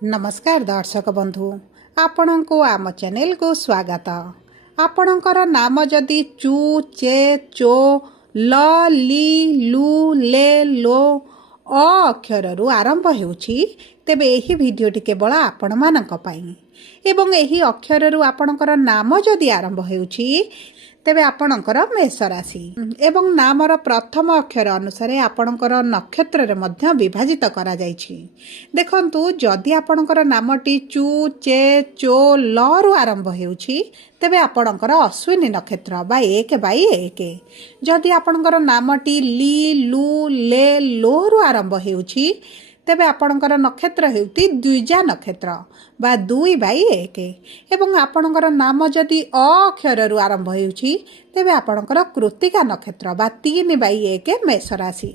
नमस्कार दर्शक बंधु आपण को आम चैनल को स्वागत। आपणकर नाम जदि चू चे चो ल ली लू ले लो अ अक्षर आरंभ होउछि तेबे एही भिडियोटी केवल आपण मानक पई एवं एही अक्षर आपणकर नाम जदि आरंभ होउछि तेबे आपणकर मेष राशि एवं नामर प्रथम अक्षर अनुसार आपणकर नक्षत्र रे मध्य विभाजित करा जायछि। देखंतु जदि आपणकर नामटी चू चे चो ल रु आरंभ होउछि तेबे आपणकर अश्विनी नक्षत्र बा 1/1। जदि आपणकर नामटी ली लू ले लो रु आरंभ होउछि तेबे आपणकर नक्षत्र हेउति द्विजा नक्षत्र बा 2/1 एवं आपणकर नाम जदि अ अक्षर रु आरंभ होउछि तेबे आपणकर कृत्तिका नक्षत्र बा 3/1 मेष राशि।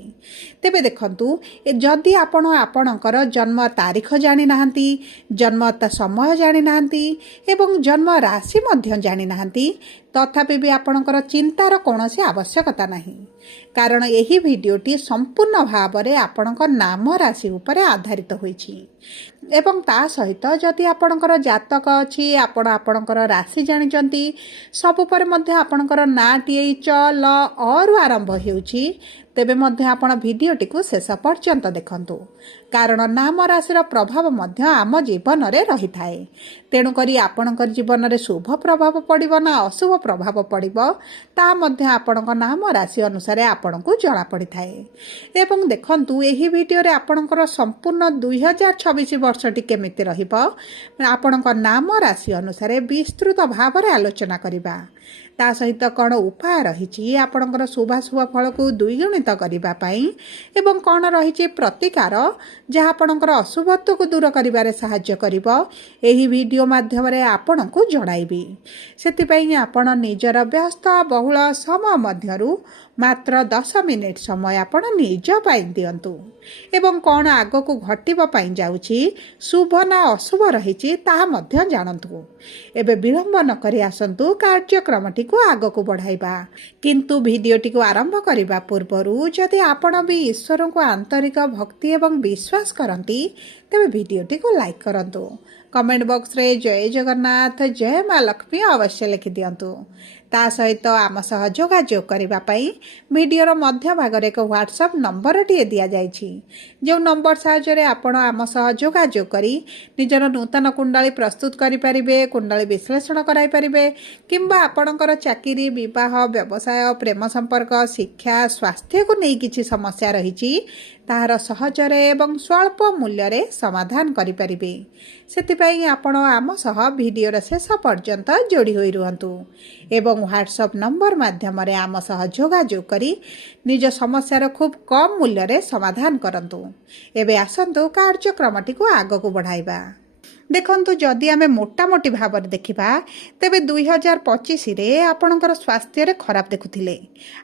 तेबे देखंतु जदि आपण आपणकर जन्म तारीख जानि नाहंती, जन्म समय जानि नाहंती एवं जन्म राशि मध्य जानि नाहंती तथापि भी आपणकर चिंतार कोनोसी आवश्यकता नाही, कारण एही भिडियोटी संपूर्ण भाव में आपणकर नाम राशि उपरे आधारित होइछि एवं ता सहित जदि आपणकर जातक अछि आपण आपणकर राशि जानिचंती सब पर मध्य आपणकर नाटी च ल अ रु आरंभ होउछि तेबे मध्य आपण भिडियोटी को शेष पर्यंत देखंतु, कारण नाम राशिर प्रभाव मध्य आम जीवन रे रही थाए। तेणु करी आपणकर जीवन रे शुभ प्रभाव पड़िबो ना अशुभ प्रभाव पड़िबो ता मध्य आपणक नाम राशि अनुसार आपणको जणा पड़ी थाए। एवं देखंतु एही भिडियो रे आपणकर संपूर्ण 2026 वर्षटी केमिति रहिबो आपणक नाम राशि अनुसार विस्तृत भाव रे आलोचना करिबा। ता सहित कौन उपाय रही आपणकर शुभाशुभ फल को द्विगुणित करने एवं कौन रही प्रतिकार जहाँ आपणकर अशुभत्व को दूर करिबारे सहाय्य करिबो एही वीडियो माध्यम रे आपण को जणाइबी। सेतिपई आपण निजर व्यस्त बहुल समय मध्यरु मात्र 10 मिनिट समय आपण निज पाई दियंतु एवं कौन आग को घटिबो पाई जाउछि शुभ ना अशुभ रही ताहा मध्य जानंतु। एबे विलंब न करी आसंतु कार्यक्रमटी को आग को बढ़ाइबा, किंतु भिडियोटी को आरंभ करिबा पूर्वरु जदि आपण भी ईश्वर को आंतरिक भक्ति एवं विश्वास करंती तेबे भिडियोटी को लाइक करंतु, कमेंट बॉक्स रे जय जगन्नाथ जय मां लक्ष्मी अवश्य लिखि दियंतु। ता सहित आम सह जोगाजोग करबा पई वीडियोर मध्य भाग रे एक व्हाट्सएप नंबर टी दिया जायछि, जो नंबर साहाय्य रे आपण आम सह जोगाजोग करी निजर नूतन कुंडली प्रस्तुत करि परिबे, कुंडली विश्लेषण कराई परिबे किंबा आपणकर चाकरी विवाह व्यवसाय प्रेम संपर्क शिक्षा स्वास्थ्य को नहीं किछि समस्या रहिछि ताहार सहजरे एवं स्वल्प मूल्य रे समाधान करि परिबे। सेतिपई आपण आम सह भिडियोर शेष पर्यंत जोड़ी होई रुहंतु एवं व्हाट्सएप नंबर माध्यम रे आम सह जोगाजोग करी निज समस्यार खूब कम मूल्य रे समाधान करंतु। एबे आसंतु कार्यक्रमटी को आग को बढ़ाइबा। देखंतु जदि आमे मोटामोटी भाव में देखा तेबे 2025 रे आपणकर स्वास्थ्य रे खराब देखुथिले,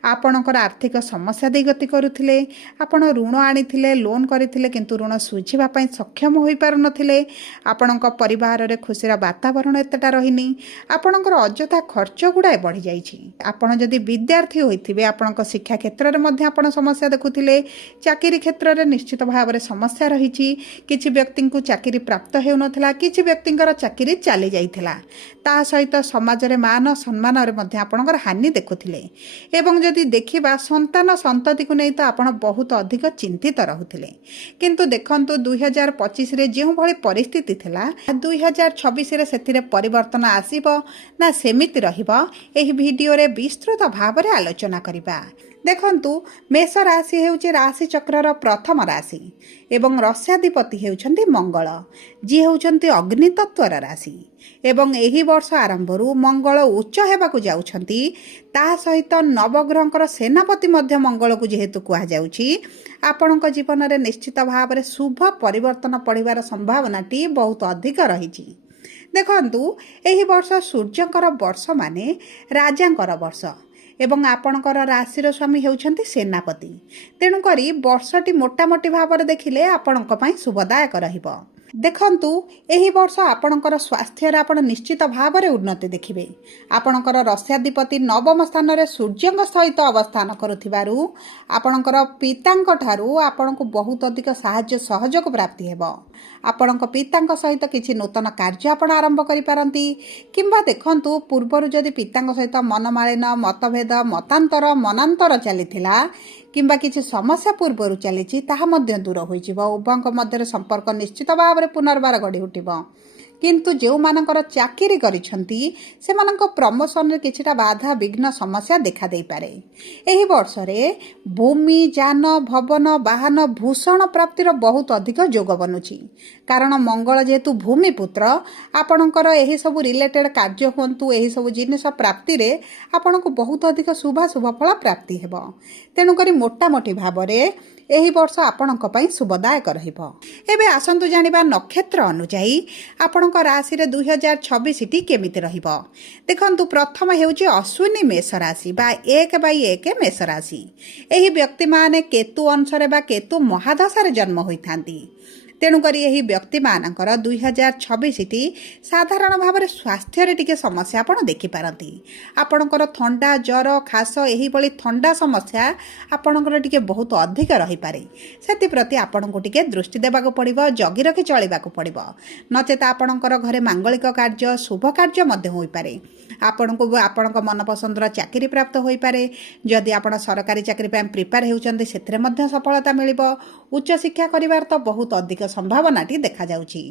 आपणकर आर्थिक समस्या दे गति करुथिले, आपण ऋण आनिथिले लोन करिथिले किंतु ऋण सुझिबा पई सक्षम होई पारु नथिले, आपणक परिवार रे खुशीर वातावरण एतटा रहिनी, आपणकर अजथा खर्च गुडा बढ़ी जाइछि। आपण जदि विद्यार्थी होइथिबे आपणक शिक्षा क्षेत्र रे मध्य आपण समस्या देखुथिले, चाकरी क्षेत्र रे निश्चित भाव रे समस्या रहिछि, किछि व्यक्ति को चाकरी प्राप्त हेउ नथिला, किछि व्यक्तिंकर चाकरी चली जाइथिला, ता सहित समाज रे मान सम्मान रे मध्य आपणकर हानि देखुथिले एवं जदि देखिबा संतान संतति को नहीं तो आपण बहुत अधिक चिंतित रहुथिले। किंतु देखंतु 2025 रे जेउ भली परिस्थिति थिला 2026 रे सेतिरे परिवर्तन आसीबो ना सेमिति रहिबो एही वीडियो रे विस्तृत भाव रे आलोचना करिबा। देखंतु मेष राशि हेउचे राशि चक्रर प्रथम राशि एवं रस्याधिपति हेउछन्ति मंगल, जी हेउछन्ति अग्नि तत्वर राशि एवं एही वर्ष आरंभरू मंगल उच्च हेबाकु जाउछन्ति। ता सहित नवग्रहंकर सेनापति मध्य मंगल को जेहेतु कुहा जाउछि आपणक जीवन रे निश्चित भाव रे शुभ परिवर्तन पड़िबार संभावनाटी बहुत अधिक रहिछि। देखंतु एही वर्ष सूर्यंकर वर्ष माने राजांकर वर्ष एवं आपणकर राशिर स्वामी हेउछन्ति सेनापति, तेणु करी वर्षटी मोटामोटी भाव में देखिले आपणक पई शुभदायक रहिबो। ଦେଖନ୍ତୁ ଏହି ବର୍ଷ ଆପଣଙ୍କର ସ୍ୱାସ୍ଥ୍ୟରେ ଆପଣ ନିଶ୍ଚିତ ଭାବରେ ଉନ୍ନତି ଦେଖିବେ। ଆପଣଙ୍କର ରସ୍ୟାଧିପତି ନବମ ସ୍ଥାନରେ ସୂର୍ଯ୍ୟଙ୍କ ସହିତ ଅବସ୍ଥାନ କରୁଥିବାରୁ ଆପଣଙ୍କର ପିତାଙ୍କ ଠାରୁ ଆପଣଙ୍କୁ ବହୁତ ଅଧିକ ସାହାଯ୍ୟ ସହଯୋଗ ପ୍ରାପ୍ତି ହେବ। ଆପଣଙ୍କ ପିତାଙ୍କ ସହିତ କିଛି ନୂତନ କାର୍ଯ୍ୟ ଆପଣ ଆରମ୍ଭ କରିପାରନ୍ତି, କିମ୍ବା ଦେଖନ୍ତୁ ପୂର୍ବରୁ ଯଦି ପିତାଙ୍କ ସହିତ ମନମାଳିନ, ମତଭେଦ, ମନାନ୍ତର ଚାଲିଥିଲା କିମ୍ବା କିଛି ସମସ୍ୟା ପୂର୍ବରୁ ଚାଲିଛି ତାହା ମଧ୍ୟ ଦୂର ହୋଇଯିବ। ଉଭୟଙ୍କ ମଧ୍ୟରେ ସମ୍ପର୍କ ନିଶ୍ଚିତ ଭାବରେ ପୁନର୍ବାର ଗଢ଼ି ଉଠିବ। କିନ୍ତୁ ଯେଉଁମାନଙ୍କର ଚାକିରି କରିଛନ୍ତି ସେମାନଙ୍କ ପ୍ରମୋସନରେ କିଛିଟା ବାଧା ବିଘ୍ନ ସମସ୍ୟା ଦେଖାଦେଇପାରେ। ଏହି ବର୍ଷରେ ଭୂମି, ଯାନ, ଭବନ, ବାହନ, ଭୂଷଣ ପ୍ରାପ୍ତିର ବହୁତ ଅଧିକ ଯୋଗ ବନୁଛି। କାରଣ ମଙ୍ଗଳ ଯେହେତୁ ଭୂମିପୁତ୍ର, ଆପଣଙ୍କର ଏହିସବୁ ରିଲେଟେଡ଼୍ କାର୍ଯ୍ୟ ହୁଅନ୍ତୁ, ଏହିସବୁ ଜିନିଷ ପ୍ରାପ୍ତିରେ ଆପଣଙ୍କୁ ବହୁତ ଅଧିକ ଶୁଭାଶୁଭ ଫଳ ପ୍ରାପ୍ତି ହେବ। ତେଣୁକରି ମୋଟାମୋଟି ଭାବରେ ଏହି ବର୍ଷ ଆପଣଙ୍କ ପାଇଁ ଶୁଭଦାୟକ ରହିବ। ଏବେ ଆସନ୍ତୁ ଜାଣିବା ନକ୍ଷତ୍ର ଅନୁଯାୟୀ ଆପଣଙ୍କ ରାଶିରେ 2026ଟି କେମିତି ରହିବ। ଦେଖନ୍ତୁ, ପ୍ରଥମ ହେଉଛି ଅଶ୍ୱିନୀ ମେଷ ରାଶି ବା 1/1 ମେଷ ରାଶି। ଏହି ବ୍ୟକ୍ତିମାନେ କେତୁ ଅଂଶରେ ବା କେତୁ ମହାଦଶାରେ ଜନ୍ମ ହୋଇଥାନ୍ତି। ତେଣୁକରି ଏହି ବ୍ୟକ୍ତିମାନଙ୍କର 2026ଟି ସାଧାରଣ ଭାବରେ ସ୍ୱାସ୍ଥ୍ୟରେ ଟିକେ ସମସ୍ୟା ଆପଣ ଦେଖିପାରନ୍ତି। ଆପଣଙ୍କର ଥଣ୍ଡା, ଜ୍ୱର, ଖାସ ଏହିଭଳି ଥଣ୍ଡା ସମସ୍ୟା ଆପଣଙ୍କର ଟିକେ ବହୁତ ଅଧିକ ରହିପାରେ। ସେଥିପ୍ରତି ଆପଣଙ୍କୁ ଟିକେ ଦୃଷ୍ଟି ଦେବାକୁ ପଡ଼ିବ, ଜଗି ରଖି ଚଳିବାକୁ ପଡ଼ିବ। ନଚେତ ଆପଣଙ୍କର ଘରେ ମାଙ୍ଗଳିକ କାର୍ଯ୍ୟ, ଶୁଭ କାର୍ଯ୍ୟ ମଧ୍ୟ ହୋଇପାରେ। ଆପଣଙ୍କୁ ଆପଣଙ୍କ ମନପସନ୍ଦର ଚାକିରି ପ୍ରାପ୍ତ ହୋଇପାରେ। ଯଦି ଆପଣ ସରକାରୀ ଚାକିରି ପାଇଁ ପ୍ରିପେୟାର ହେଉଛନ୍ତି ସେଥିରେ ମଧ୍ୟ ସଫଳତା ମିଳିବ। ଉଚ୍ଚଶିକ୍ଷା କରିବାର ତ ବହୁତ ଅଧିକ ସମ୍ଭାବନାଟି ଦେଖାଯାଉଛି।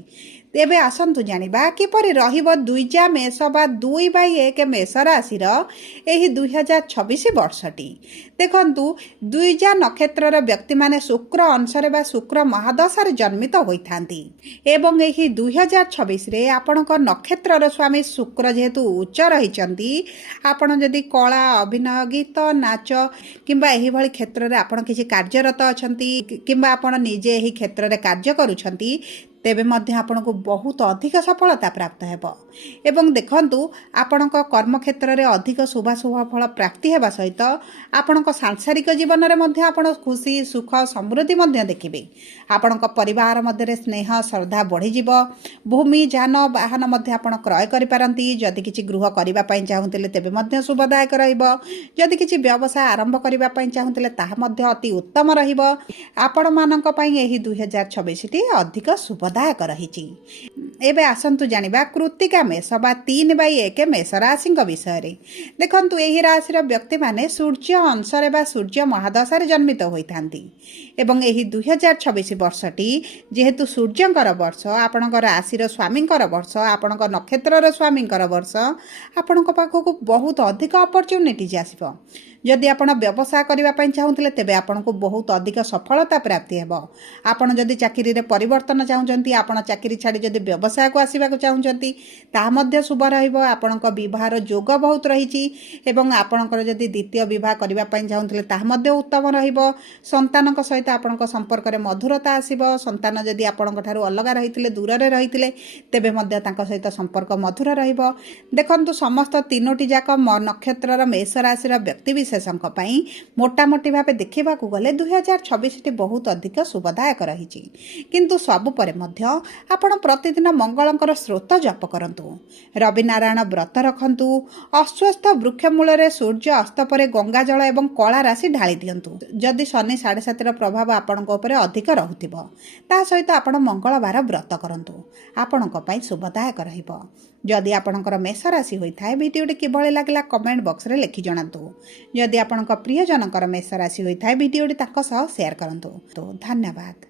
ତେବେ ଆସନ୍ତୁ ଜାଣିବା କିପରି ରହିବ ଦ୍ୱିଜା ମେଷ ବା 2/1 ମେଷ ରାଶିର ଏହି 2026 ବର୍ଷଟି। ଦେଖନ୍ତୁ, ଦ୍ୱିଜା ନକ୍ଷତ୍ରର ବ୍ୟକ୍ତିମାନେ ଶୁକ୍ର ଅଂଶରେ ବା ଶୁକ୍ର ମହାଦଶାରେ ଜନ୍ମିତ ହୋଇଥାନ୍ତି ଏବଂ ଏହି 2026ରେ ଆପଣଙ୍କ ନକ୍ଷତ୍ରର ସ୍ୱାମୀ ଶୁକ୍ର ଯେହେତୁ ଉଚ୍ଚ ରହିଛନ୍ତି, ଆପଣ ଯଦି କଳା, ଅଭିନୟ, ଗୀତ, ନାଚ କିମ୍ବା ଏହିଭଳି କ୍ଷେତ୍ରରେ ଆପଣ କିଛି କାର୍ଯ୍ୟରତ ଅଛନ୍ତି କିମ୍ବା ଆପଣ ନିଜେ ଏହି କ୍ଷେତ୍ରରେ କାର୍ଯ୍ୟ କରୁଛନ୍ତି, ତେବେ ମଧ୍ୟ ଆପଣଙ୍କୁ ବହୁତ ଅଧିକ ସଫଳତା ପ୍ରାପ୍ତ ହେବ। ଏବଂ ଦେଖନ୍ତୁ, ଆପଣଙ୍କ କର୍ମକ୍ଷେତ୍ରରେ ଅଧିକ ଶୁଭାଶୁଭ ଫଳ ପ୍ରାପ୍ତି ହେବା ସହିତ ଆପଣଙ୍କ ସାଂସାରିକ ଜୀବନରେ ମଧ୍ୟ ଆପଣ ଖୁସି, ସୁଖ, ସମୃଦ୍ଧି ମଧ୍ୟ ଦେଖିବେ। ଆପଣଙ୍କ ପରିବାର ମଧ୍ୟରେ ସ୍ନେହ, ଶ୍ରଦ୍ଧା ବଢ଼ିଯିବ। ଭୂମି, ଯାନ, ବାହନ ମଧ୍ୟ ଆପଣ କ୍ରୟ କରିପାରନ୍ତି। ଯଦି କିଛି ଗୃହ କରିବା ପାଇଁ ଚାହୁଁଥିଲେ ତେବେ ମଧ୍ୟ ଶୁଭଦାୟକ ରହିବ। ଯଦି କିଛି ବ୍ୟବସାୟ ଆରମ୍ଭ କରିବା ପାଇଁ ଚାହୁଁଥିଲେ ତାହା ମଧ୍ୟ ଅତି ଉତ୍ତମ ରହିବ। ଆପଣମାନଙ୍କ ପାଇଁ ଏହି 2026ଟି ଅଧିକ ଶୁଭଦାୟକ ରହିଛି। ଏବେ ଆସନ୍ତୁ ଜାଣିବା କୃତ୍ତିକା ମେଷ ବା 3/1 ମେଷ ରାଶିଙ୍କ ବିଷୟରେ। ଦେଖନ୍ତୁ, ଏହି ରାଶିର ବ୍ୟକ୍ତିମାନେ ସୂର୍ଯ୍ୟ ଅଂଶରେ ବା ସୂର୍ଯ୍ୟ ମହାଦଶାରେ ଜନ୍ମିତ ହୋଇଥାନ୍ତି ଏବଂ ଏହି 2026 ବର୍ଷଟି ଯେହେତୁ ସୂର୍ଯ୍ୟଙ୍କର ବର୍ଷ, ଆପଣଙ୍କ ରାଶିର ସ୍ୱାମୀଙ୍କର ବର୍ଷ, ଆପଣଙ୍କ ନକ୍ଷତ୍ରର ସ୍ୱାମୀଙ୍କର ବର୍ଷ, ଆପଣଙ୍କ ପାଖକୁ ବହୁତ ଅଧିକ ଅପରଚ୍ୟୁନିଟିଜ୍ ଆସିବ। ଯଦି ଆପଣ ବ୍ୟବସାୟ କରିବା ପାଇଁ ଚାହୁଁଥିଲେ ତେବେ ଆପଣଙ୍କୁ ବହୁତ ଅଧିକ ସଫଳତା ପ୍ରାପ୍ତି ହେବ। ଆପଣ ଯଦି ଚାକିରିରେ ପରିବର୍ତ୍ତନ ଚାହୁଁଛନ୍ତି, ଆପଣ ଚାକିରି ଛାଡ଼ି ଯଦି ବ୍ୟବସାୟକୁ ଆସିବାକୁ ଚାହୁଁଛନ୍ତି ତାହା ମଧ୍ୟ ଶୁଭ ରହିବ। ଆପଣଙ୍କ ବିବାହର ଯୋଗ ବହୁତ ରହିଛି ଏବଂ ଆପଣଙ୍କର ଯଦି ଦ୍ୱିତୀୟ ବିବାହ କରିବା ପାଇଁ ଚାହୁଁଥିଲେ ତାହା ମଧ୍ୟ ଉତ୍ତମ ରହିବ। ସନ୍ତାନଙ୍କ ସହିତ ଆପଣଙ୍କ ସମ୍ପର୍କରେ ମଧୁରତା ଆସିବ। ସନ୍ତାନ ଯଦି ଆପଣଙ୍କ ଠାରୁ ଅଲଗା ରହିଥିଲେ, ଦୂରରେ ରହିଥିଲେ, ତେବେ ମଧ୍ୟ ତାଙ୍କ ସହିତ ସମ୍ପର୍କ ମଧୁର ରହିବ। ଦେଖନ୍ତୁ, ସମସ୍ତ 3ଟି ଯାକ ନକ୍ଷତ୍ରର ମେଷ ରାଶିର ବ୍ୟକ୍ତିବିଶେଷଙ୍କ ପାଇଁ ମୋଟାମୋଟି ଭାବେ ଦେଖିବାକୁ ଗଲେ 2026ଟି ବହୁତ ଅଧିକ ଶୁଭଦାୟକ ରହିଛି। କିନ୍ତୁ ସବୁ ପରେ ମଧ୍ୟ ଆପଣ ପ୍ରତିଦିନ ମଙ୍ଗଳଙ୍କର ସ୍ରୋତ ଜପ କରନ୍ତୁ, ରବିନାରାୟଣ ବ୍ରତ ରଖନ୍ତୁ, ଅଶ୍ୱସ୍ଥ ବୃକ୍ଷ ମୂଳରେ ସୂର୍ଯ୍ୟ ଅସ୍ତ ପରେ ଗଙ୍ଗାଜଳ ଏବଂ କଳା ରାଶି ଢାଳି ଦିଅନ୍ତୁ। ଯଦି ଶନି 7.5ର ପ୍ରଭାବ ଆପଣଙ୍କ ଉପରେ ଅଧିକ ରହୁଥିବ, ତା ସହିତ ଆପଣ ମଙ୍ଗଳବାର ବ୍ରତ କରନ୍ତୁ, ଆପଣଙ୍କ ପାଇଁ ଶୁଭଦାୟକ ରହିବ। ଯଦି ଆପଣଙ୍କର ମେଷ ରାଶି ହୋଇଥାଏ, ଭିଡ଼ିଓଟି କିଭଳି ଲାଗିଲା କମେଣ୍ଟ ବକ୍ସରେ ଲେଖି ଜଣାନ୍ତୁ। ଯଦି ଆପଣଙ୍କ ପ୍ରିୟଜନଙ୍କର ମେଷ ରାଶି ହୋଇଥାଏ, ଭିଡ଼ିଓଟି ତାଙ୍କ ସହ ସେୟାର କରନ୍ତୁ। ଧନ୍ୟବାଦ।